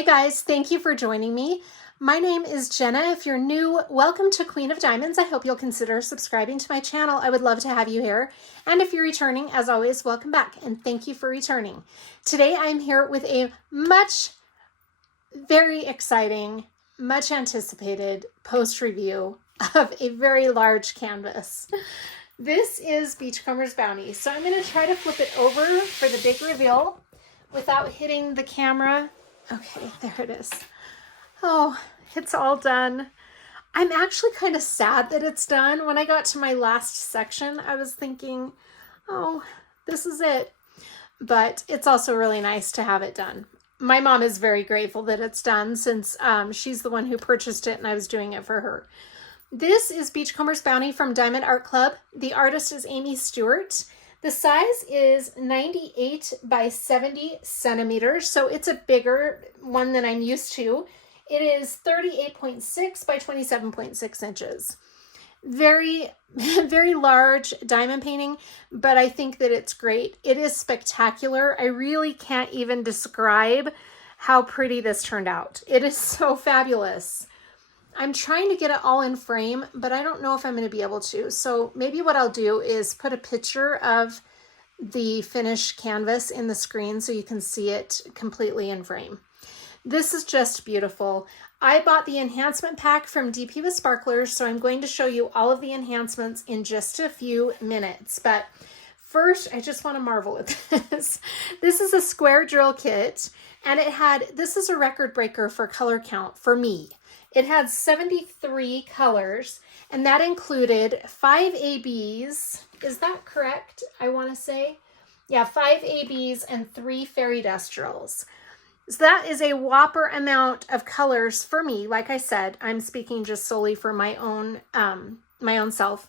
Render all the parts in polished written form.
Hey guys, thank you for joining me. My name is Jenna. If you're new, welcome to Queen of Diamonds. I hope you'll consider subscribing to my channel. I would love to have you here. And if you're returning, as always, welcome back and thank you for returning. Today I'm here with a very exciting, much anticipated post review of a very large canvas. This is Beachcomber's Bounty. So I'm going to try to flip it over for the big reveal without hitting the camera. Okay, there it is. Oh, it's all done. I'm actually kind of sad that it's done. When I got to my last section, I was thinking, oh, this is it. But it's also really nice to have it done. My mom is very grateful that it's done since she's the one who purchased it and I was doing it for her. This is Beachcomber's Bounty from Diamond Art Club. The artist is Amy Stewart. The size is 98 by 70 centimeters, so it's a bigger one than I'm used to. It is 38.6 by 27.6 inches. Very, very large diamond painting, but I think that it's great. It is spectacular. I really can't even describe how pretty this turned out. It is so fabulous. I'm trying to get it all in frame, but I don't know if I'm going to be able to. So maybe what I'll do is put a picture of the finished canvas in the screen so you can see it completely in frame. This is just beautiful. I bought the enhancement pack from DP with Sparklers, so I'm going to show you all of the enhancements in just a few minutes. But first, I just want to marvel at this. This is a square drill kit, and this is a record breaker for color count for me. It had 73 colors, and that included 5 ABs. Is that correct? I want to say. Yeah, 5 ABs and 3 fairy dust drills. So that is a whopper amount of colors for me. Like I said, I'm speaking just solely for my own self.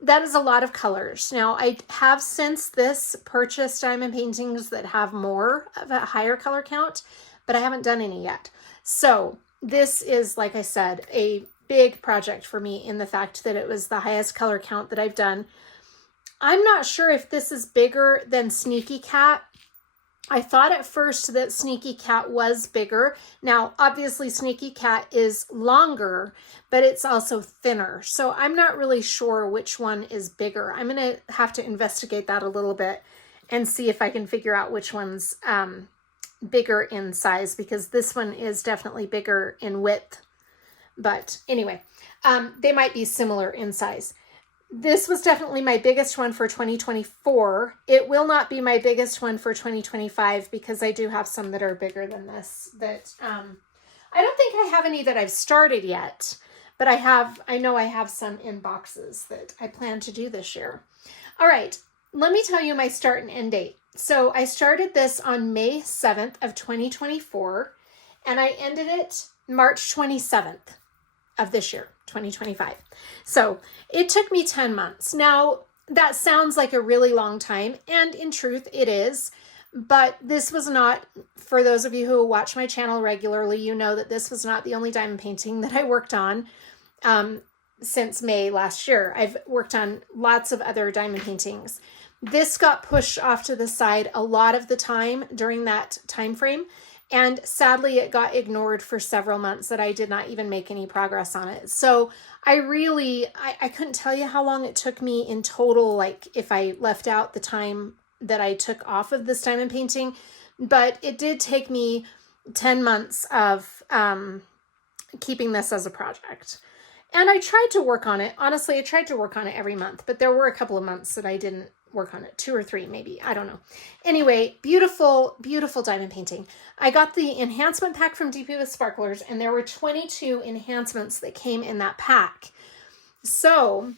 That is a lot of colors. Now, I have since this purchased diamond paintings that have more of a higher color count, but I haven't done any yet. So this is, like I said, a big project for me in the fact that it was the highest color count that I've done. I'm not sure if this is bigger than Sneaky Cat. I thought at first that Sneaky Cat was bigger. Now, obviously Sneaky Cat is longer, but it's also thinner. So I'm not really sure which one is bigger. I'm going to have to investigate that a little bit and see if I can figure out which one's bigger in size, because this one is definitely bigger in width. But anyway, they might be similar in size. This was definitely my biggest one for 2024. It will not be my biggest one for 2025 because I do have some that are bigger than this. That I don't think I have any that I've started yet, but I know I have some in boxes that I plan to do this year. All right, let me tell you my start and end date. So I started this on May 7th of 2024, and I ended it March 27th of this year, 2025. So it took me 10 months. Now, that sounds like a really long time, and in truth, it is. But this was not, for those of you who watch my channel regularly, you know that this was not the only diamond painting that I worked on since May last year. I've worked on lots of other diamond paintings. This got pushed off to the side a lot of the time during that time frame, and sadly it got ignored for several months that I did not even make any progress on it. So I couldn't tell you how long it took me in total, like if I left out the time that I took off of this diamond painting, but it did take me 10 months of keeping this as a project. And I tried to work on it. Honestly, I tried to work on it every month, but there were a couple of months that I didn't work on it, 2 or 3 maybe, I don't know. Anyway, beautiful, beautiful diamond painting. I got the enhancement pack from DP with Sparklers, and there were 22 enhancements that came in that pack. So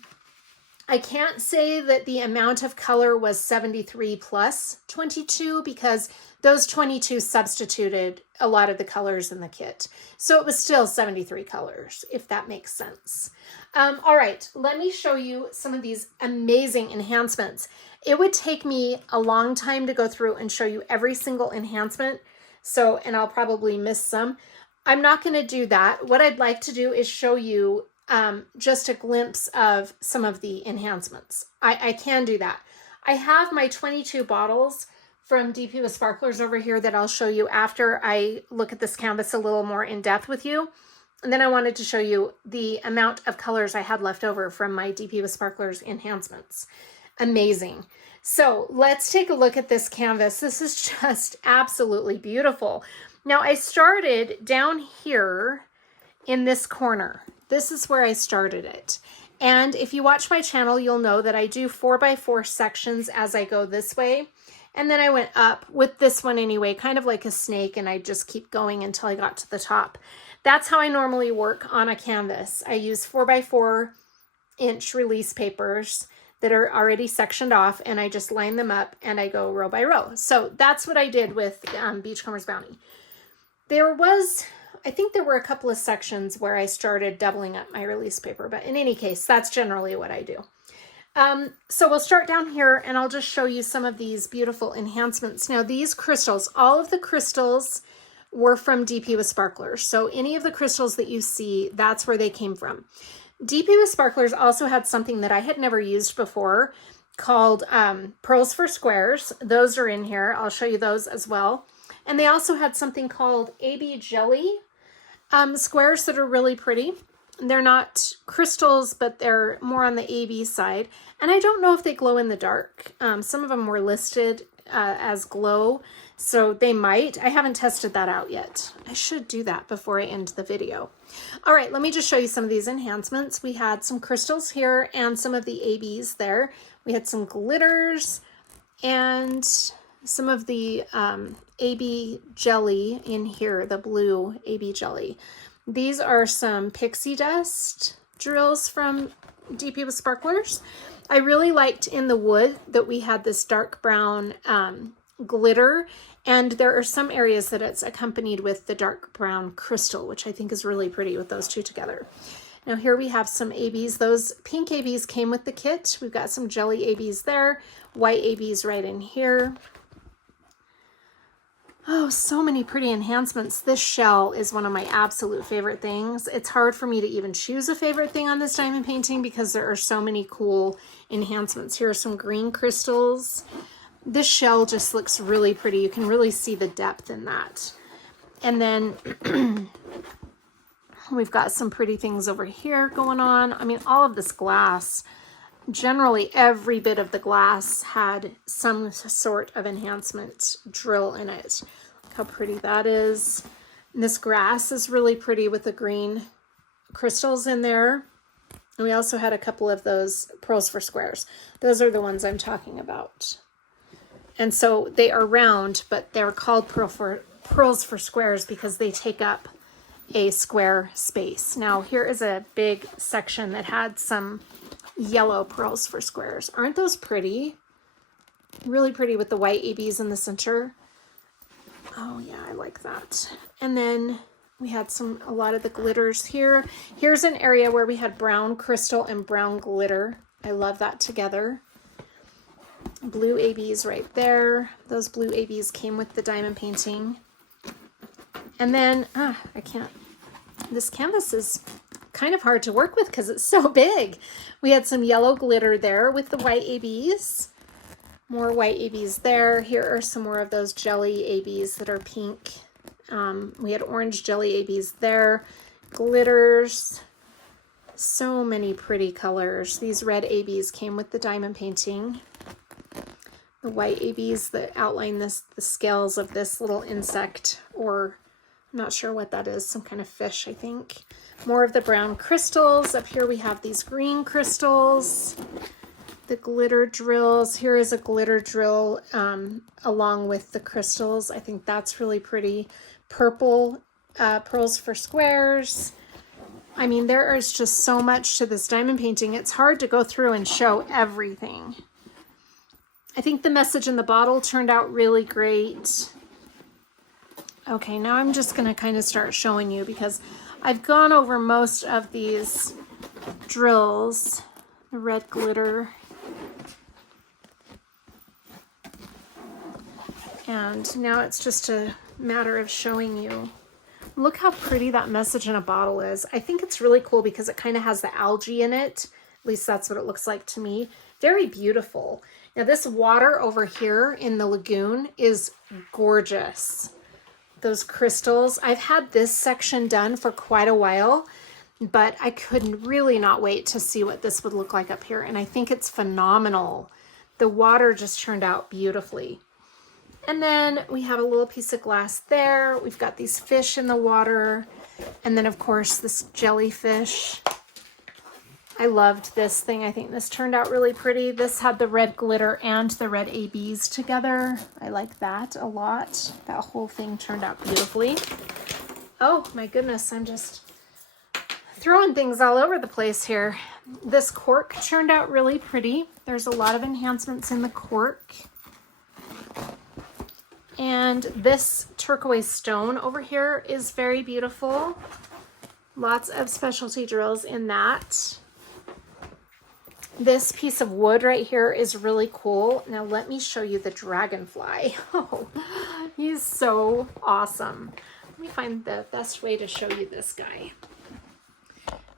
I can't say that the amount of color was 73 plus 22 because those 22 substituted a lot of the colors in the kit. So it was still 73 colors, if that makes sense. All right, let me show you some of these amazing enhancements. It would take me a long time to go through and show you every single enhancement. So, and I'll probably miss some. I'm not going to do that. What I'd like to do is show you just a glimpse of some of the enhancements. I can do that. I have my 22 bottles from DP with Sparklers over here that I'll show you after I look at this canvas a little more in depth with you. And then I wanted to show you the amount of colors I had left over from my DP with Sparklers enhancements. Amazing. So let's take a look at this canvas. This is just absolutely beautiful. Now I started down here in this corner. This is where I started it. And if you watch my channel, you'll know that I do 4x4 sections as I go this way. And then I went up with this one anyway, kind of like a snake, and I just keep going until I got to the top. That's how I normally work on a canvas. I use 4x4-inch release papers that are already sectioned off, and I just line them up and I go row by row. So that's what I did with Beachcomber's Bounty. I think there were a couple of sections where I started doubling up my release paper, but in any case, that's generally what I do. So we'll start down here and I'll just show you some of these beautiful enhancements. Now these crystals, all of the crystals were from DP with Sparklers. So any of the crystals that you see, that's where they came from. DP with Sparklers also had something that I had never used before called Pearls for Squares. Those are in here. I'll show you those as well. And they also had something called AB Jelly squares that are really pretty. They're not crystals, but they're more on the AB side. And I don't know if they glow in the dark. Some of them were listed as glow, so they might. I haven't tested that out yet. I should do that before I end the video. All right, let me just show you some of these enhancements. We had some crystals here and some of the ABs there. We had some glitters and some of the AB jelly in here, the blue AB jelly. These are some pixie dust drills from DP with Sparklers. I really liked in the wood that we had this dark brown glitter, and there are some areas that it's accompanied with the dark brown crystal, which I think is really pretty with those two together. Now here we have some ABs. Those pink ABs came with the kit. We've got some jelly ABs there, white ABs right in here. Oh, so many pretty enhancements. This shell is one of my absolute favorite things. It's hard for me to even choose a favorite thing on this diamond painting because there are so many cool enhancements. Here are some green crystals. This shell just looks really pretty. You can really see the depth in that. And then we've got some pretty things over here going on. I mean, all of this glass, generally every bit of the glass had some sort of enhancement drill in it. Look how pretty that is. And this grass is really pretty with the green crystals in there. And we also had a couple of those pearls for squares. Those are the ones I'm talking about. And so they are round, but they're called pearls for squares because they take up a square space. Now here is a big section that had some yellow pearls for squares. Aren't those pretty? Really pretty with the white ABs in the center. Oh yeah, I like that. And then we had a lot of the glitters here. Here's an area where we had brown crystal and brown glitter. I love that together. Blue ABs right there. Those blue ABs came with the diamond painting. And then, this canvas is kind of hard to work with because it's so big. We had some yellow glitter there with the white ABs. More white ABs there. Here are some more of those jelly ABs that are pink. We had orange jelly ABs there. Glitters. So many pretty colors. These red ABs came with the diamond painting. The white ABs that outline the scales of this little insect, or I'm not sure what that is, some kind of fish, I think. More of the brown crystals. Up here we have these green crystals. The glitter drills. Here is a glitter drill along with the crystals. I think that's really pretty. Purple pearls for squares. I mean, there is just so much to this diamond painting. It's hard to go through and show everything. I think the message in the bottle turned out really great. Okay, now I'm just going to kind of start showing you because I've gone over most of these drills. The red glitter. And now it's just a matter of showing you. Look how pretty that message in a bottle is. I think it's really cool because it kind of has the algae in it. At least that's what it looks like to me. Very beautiful. Now this water over here in the lagoon is gorgeous. Those crystals. I've had this section done for quite a while, but I could really not wait to see what this would look like up here. And I think it's phenomenal. The water just turned out beautifully. And then we have a little piece of glass there. We've got these fish in the water. And then of course this jellyfish. I loved this thing. I think this turned out really pretty. This had the red glitter and the red ABs together. I like that a lot. That whole thing turned out beautifully. Oh my goodness, I'm just throwing things all over the place here. This cork turned out really pretty. There's a lot of enhancements in the cork. And this turquoise stone over here is very beautiful. Lots of specialty drills in that. This piece of wood right here is really cool. Now let me show you the dragonfly. Oh, he's so awesome. Let me find the best way to show you this guy.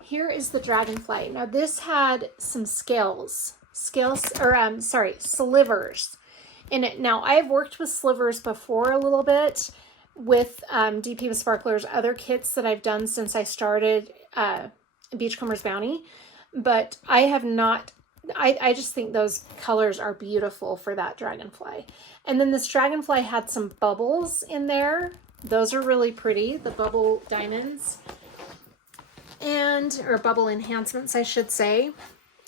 Here is the dragonfly. Now this had some slivers in it. Now I've worked with slivers before a little bit with DP with Sparklers, other kits that I've done since I started Beachcomber's Bounty. But I have not, I just think those colors are beautiful for that dragonfly. And then this dragonfly had some bubbles in there. Those are really pretty, the bubble diamonds. Or bubble enhancements, I should say.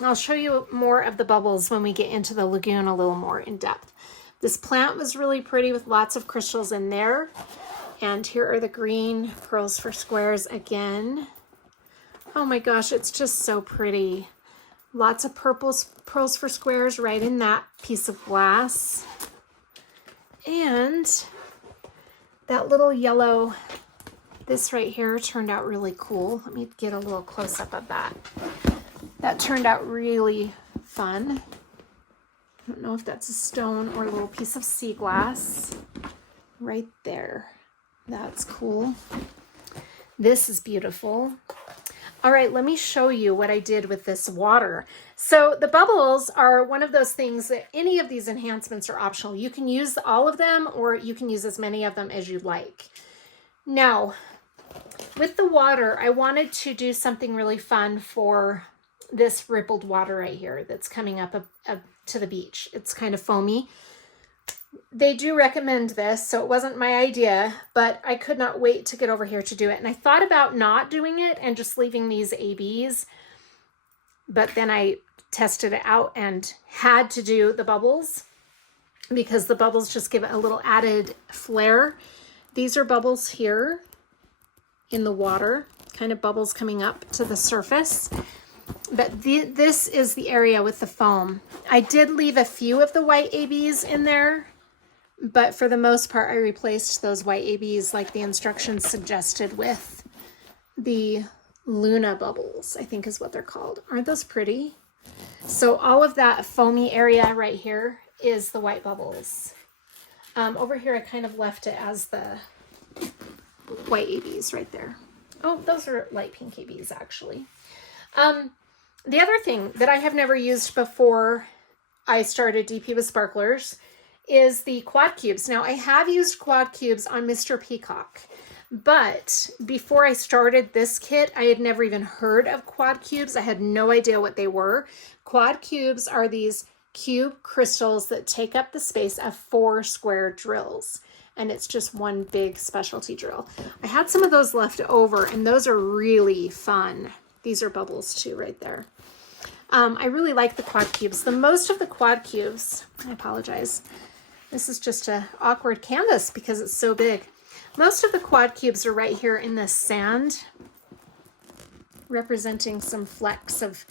I'll show you more of the bubbles when we get into the lagoon a little more in depth. This plant was really pretty with lots of crystals in there. And here are the green pearls for squares again. Oh my gosh, it's just so pretty. Lots of purple pearls for squares right in that piece of glass. And that little yellow, this right here turned out really cool. Let me get a little close up of that. That turned out really fun. I don't know if that's a stone or a little piece of sea glass. Right there. That's cool. This is beautiful. All right, let me show you what I did with this water. So the bubbles are one of those things that any of these enhancements are optional. You can use all of them or you can use as many of them as you like. Now, with the water, I wanted to do something really fun for this rippled water right here that's coming up to the beach. It's kind of foamy. They do recommend this, so it wasn't my idea, but I could not wait to get over here to do it. And I thought about not doing it and just leaving these ABs, but then I tested it out and had to do the bubbles because the bubbles just give it a little added flair. These are bubbles here in the water, kind of bubbles coming up to the surface. But this is the area with the foam. I did leave a few of the white ABs in there, but for the most part, I replaced those white ABs like the instructions suggested with the Luna bubbles, I think is what they're called. Aren't those pretty? So all of that foamy area right here is the white bubbles. Over here, I kind of left it as the white ABs right there. Oh, those are light pink ABs actually. The other thing that I have never used before I started DP with Sparklers is the quad cubes. Now I have used quad cubes on Mr. Peacock, but before I started this kit, I had never even heard of quad cubes. I had no idea what they were. Quad cubes are these cube crystals that take up the space of 4 square drills. And it's just one big specialty drill. I had some of those left over and those are really fun. These are bubbles too right there. I really like the quad cubes. The most of the quad cubes, I apologize. This is just an awkward canvas because it's so big. Most of the quad cubes are right here in this sand, representing some flecks of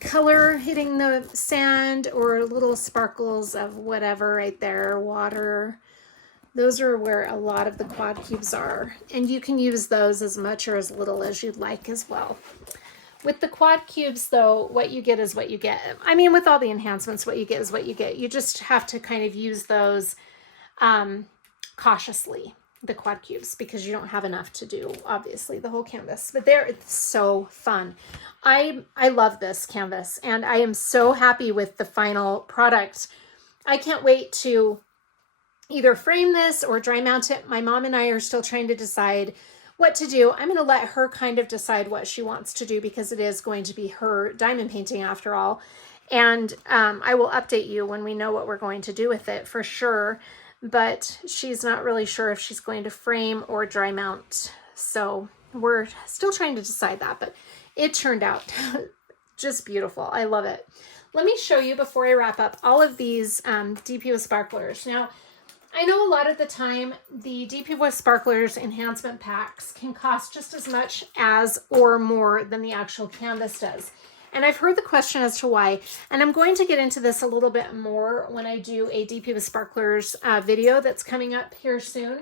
color hitting the sand or little sparkles of whatever right there, water. Those are where a lot of the quad cubes are. And you can use those as much or as little as you'd like as well. With the quad cubes, though, what you get is what you get. I mean, with all the enhancements, what you get is what you get. You just have to kind of use those cautiously. the quad cubes because you don't have enough to do, obviously, the whole canvas. But it's so fun. I love this canvas, and I am so happy with the final product. I can't wait to either frame this or dry mount it. My mom and I are still trying to decide what to do. I'm going to let her kind of decide what she wants to do because it is going to be her diamond painting after all. And I will update you when we know what we're going to do with it for sure. But she's not really sure if she's going to frame or dry mount. So we're still trying to decide that, but it turned out just beautiful. I love it. Let me show you before I wrap up all of these DP with sparklers. Now, I know a lot of the time the DP with sparklers enhancement packs can cost just as much as or more than the actual canvas does. And I've heard the question as to why, and I'm going to get into this a little bit more when I do a DP with sparklers video that's coming up here soon.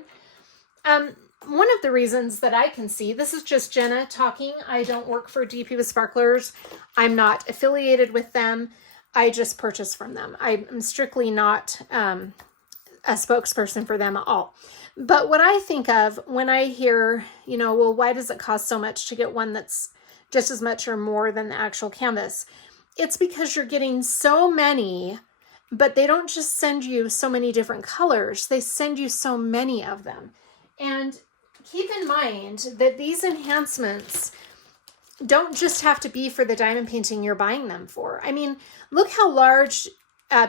One of the reasons that I can see, this is just Jenna talking. I don't work for DP with sparklers. I'm not affiliated with them. I just purchase from them. I'm strictly not a spokesperson for them at all. But what I think of when I hear, well, why does it cost so much to get one that's just as much or more than the actual canvas? It's because you're getting so many, but they don't just send you so many different colors. They send you so many of them. And keep in mind that these enhancements don't just have to be for the diamond painting you're buying them for. I mean, look how large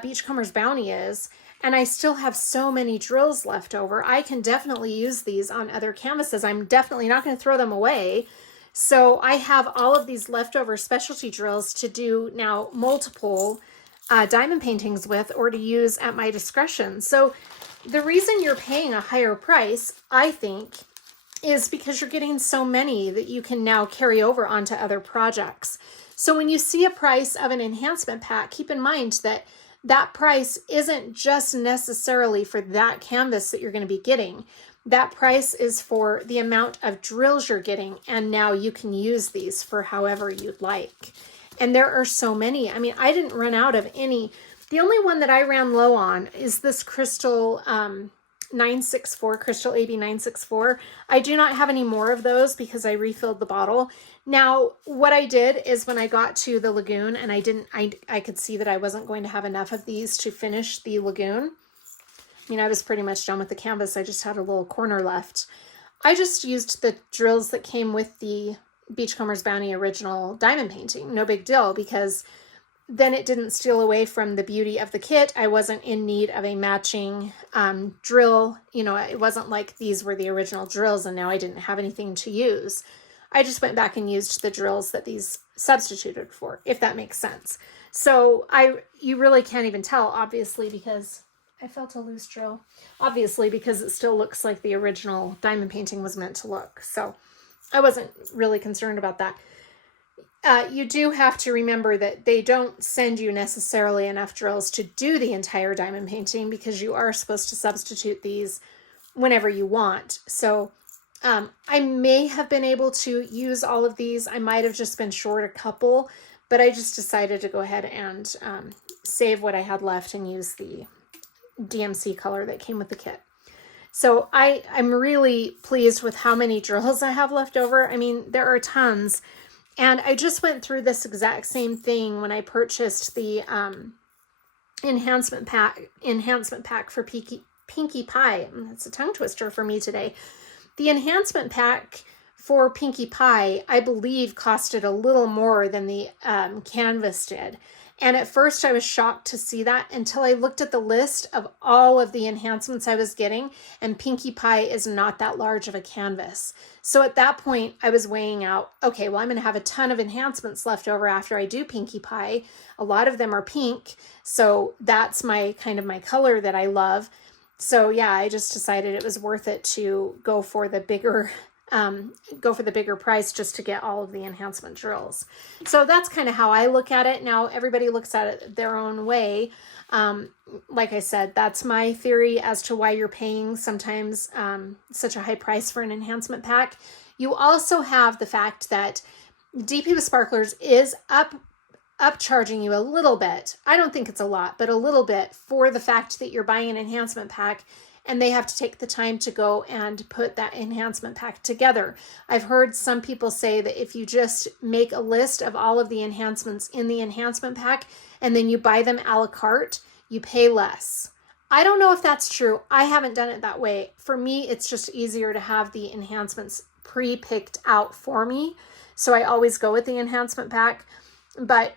Beachcomber's Bounty is, and I still have so many drills left over. I can definitely use these on other canvases. I'm definitely not going to throw them away. So I have all of these leftover specialty drills to do now multiple diamond paintings with, or to use at my discretion. So the reason you're paying a higher price, I think, is because you're getting so many that you can now carry over onto other projects. So when you see a price of an enhancement pack, keep in mind that that price isn't just necessarily for that canvas that you're going to be getting. That price is for the amount of drills you're getting, and now you can use these for however you'd like. And there are so many. I mean, I didn't run out of any. The only one that I ran low on is this Crystal 964, Crystal AB 964. I do not have any more of those because I refilled the bottle. Now, what I did is when I got to the lagoon, and I could see that I wasn't going to have enough of these to finish the lagoon. I mean, I was pretty much done with the canvas. I just had a little corner left. I just used the drills that came with the Beachcomber's Bounty original diamond painting. No big deal, because then it didn't steal away from the beauty of the kit. I wasn't in need of a matching drill. It wasn't like these were the original drills and now I didn't have anything to use. I just went back and used the drills that these substituted for, if that makes sense. So you really can't even tell, obviously, because I felt a loose drill. Obviously, because it still looks like the original diamond painting was meant to look. So I wasn't really concerned about that. You do have to remember that they don't send you necessarily enough drills to do the entire diamond painting, because you are supposed to substitute these whenever you want. So I may have been able to use all of these. I might have just been short a couple, but I just decided to go ahead and save what I had left and use the DMC color that came with the kit. So I'm really pleased with how many drills I have left over. I mean, there are tons. And I just went through this exact same thing when I purchased the enhancement pack for Pinkie Pie. It's a tongue twister for me today. The enhancement pack for Pinkie Pie, I believe, costed a little more than the canvas did. And at first I was shocked to see that until I looked at the list of all of the enhancements I was getting, and Pinkie Pie is not that large of a canvas. So at that point I was weighing out, okay, well, I'm going to have a ton of enhancements left over after I do Pinkie Pie. A lot of them are pink, so that's my my color that I love. So yeah, I just decided it was worth it to go for the bigger price just to get all of the enhancement drills. So that's kind of how I look at it. Now, everybody looks at it their own way. Like I said, that's my theory as to why you're paying sometimes such a high price for an enhancement pack. You also have the fact that DP with Sparklers is upcharging you a little bit. I don't think it's a lot, but a little bit, for the fact that you're buying an enhancement pack and they have to take the time to go and put that enhancement pack together. I've heard some people say that if you just make a list of all of the enhancements in the enhancement pack and then you buy them a la carte, you pay less. I don't know if that's true. I haven't done it that way. For me, it's just easier to have the enhancements pre-picked out for me. So I always go with the enhancement pack. But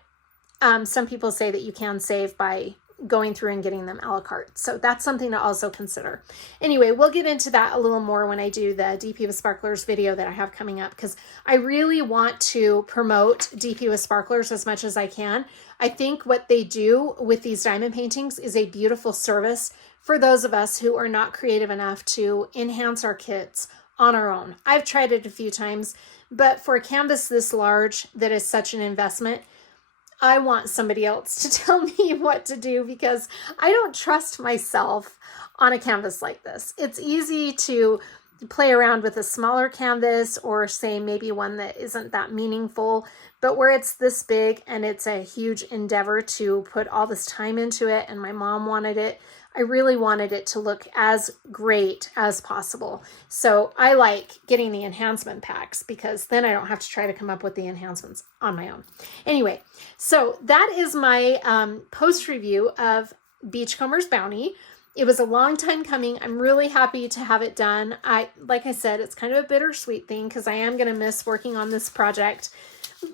some people say that you can save by going through and getting them a la carte. So that's something to also consider. Anyway, we'll get into that a little more when I do the DP with Sparklers video that I have coming up, because I really want to promote DP with Sparklers as much as I can. I think what they do with these diamond paintings is a beautiful service for those of us who are not creative enough to enhance our kits on our own. I've tried it a few times, but for a canvas this large that is such an investment, I want somebody else to tell me what to do, because I don't trust myself on a canvas like this. It's easy to play around with a smaller canvas, or say maybe one that isn't that meaningful, but where it's this big and it's a huge endeavor to put all this time into it, and my mom wanted it, I really wanted it to look as great as possible. So I like getting the enhancement packs, because then I don't have to try to come up with the enhancements on my own. Anyway, so that is my post review of Beachcomber's Bounty. It was a long time coming. I'm really happy to have it done. Like I said, it's kind of a bittersweet thing, because I am going to miss working on this project,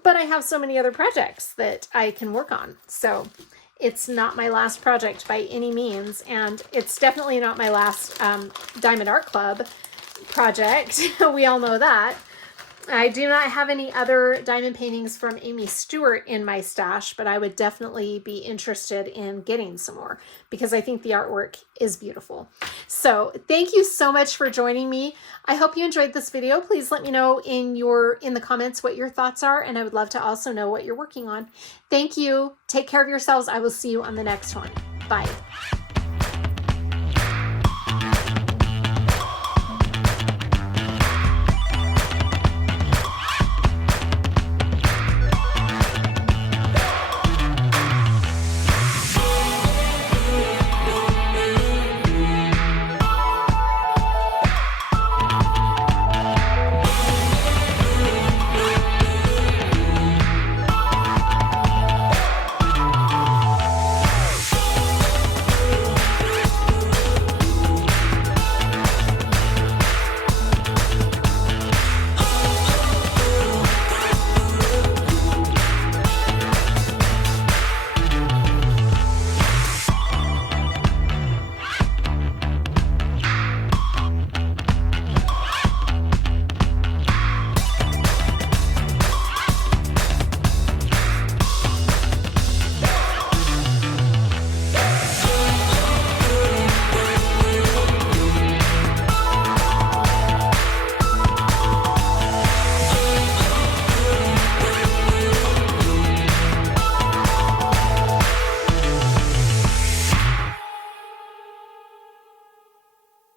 but I have so many other projects that I can work on. So it's not my last project by any means, and it's definitely not my last Diamond Art Club project. We all know that. I do not have any other diamond paintings from Amy Stewart in my stash, but I would definitely be interested in getting some more, because I think the artwork is beautiful. So thank you so much for joining me. I hope you enjoyed this video. Please let me know in the comments what your thoughts are, and I would love to also know what you're working on. Thank you. Take care of yourselves. I will see you on the next one. Bye.